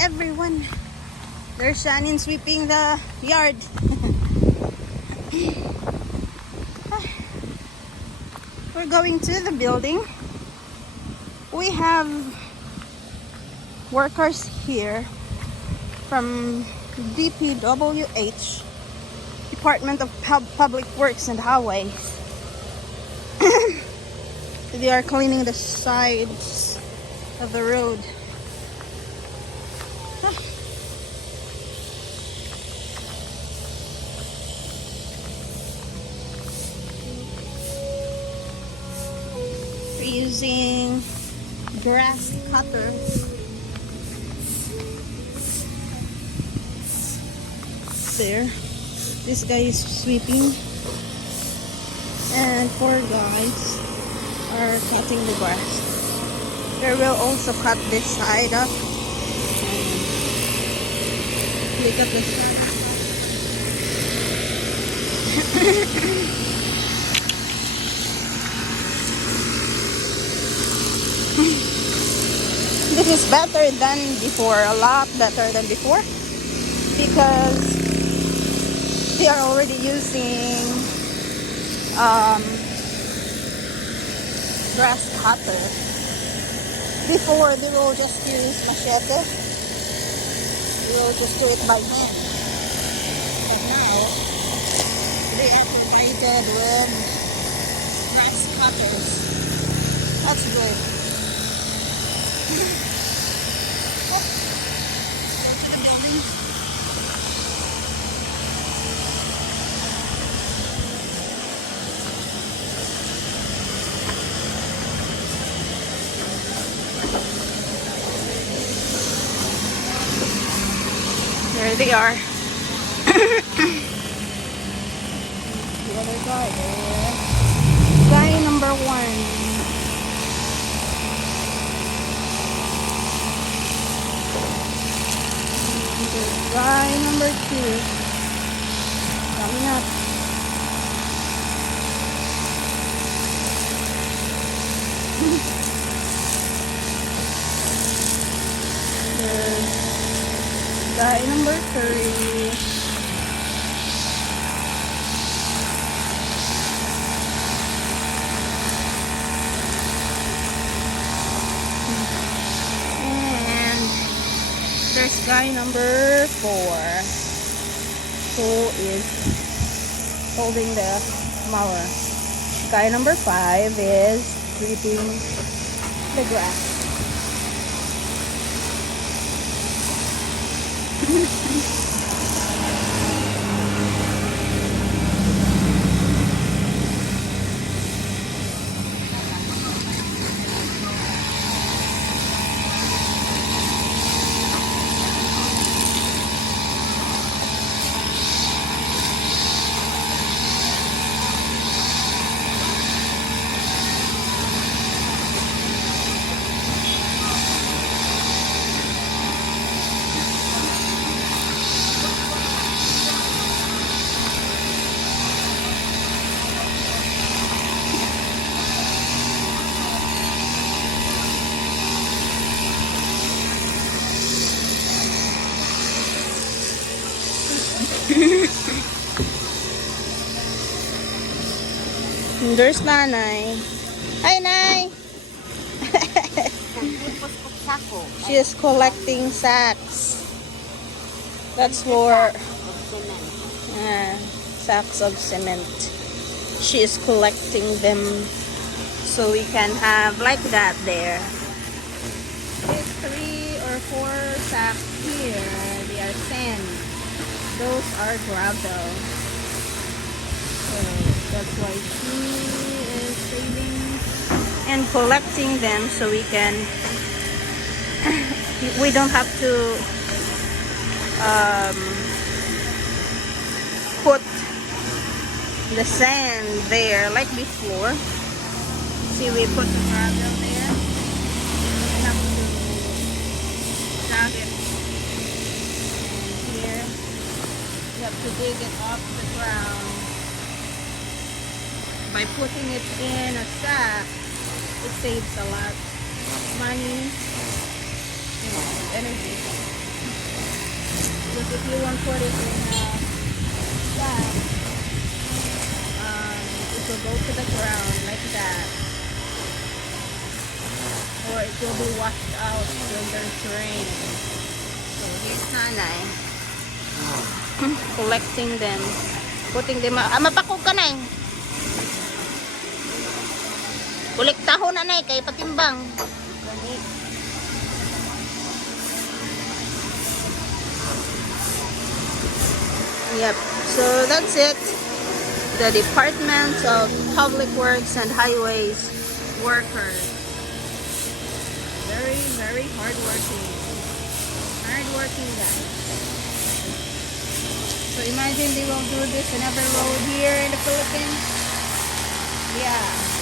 everyone. There's Shannon sweeping the yard. We're going to the building. We have workers here from Dpwh, Department of Public Works and Highways. They are cleaning the sides of the road. We're using grass cutter. There, this guy is sweeping, and 4 guys are cutting the grass. They will also cut this side up. Look at the side. This is better than before, a lot better than before, because they are already using grass cutter. Before, they will just use machete. They will just do it by hand. But now, they are provided with grass cutters. That's good. Oh, go to the building. There they are. The other guy there. Guy number 1. Guy number 2. Coming up. There's guy number 3. And there's guy number 4, who is holding the mower. Guy number 5 is sweeping the grass. There's Nanay. Hi, Nay! She is collecting sacks. That's for sacks of cement. She is collecting them so we can have like that there. There's 3 or 4 sacks here. They are sand. Those are gravel. So that's why she is saving and collecting them so we can we don't have to put the sand there like before. See, we put the gravel there. We have to drag it. And here you have to dig it off the ground. By putting it in a sack, it saves a lot of money and energy. Because if you won't put it in bag, it will go to the ground like that. Or it will be washed out when there's rain. So here's Nanay. Collecting them. Putting them, mapakog ka na eh. Kolektaho na na eh, kay patimbang. Yep, so that's it. The Department of Public Works and Highways workers. Very, very hardworking. Hardworking guys. So imagine they will do this in every road here in the Philippines. Yeah.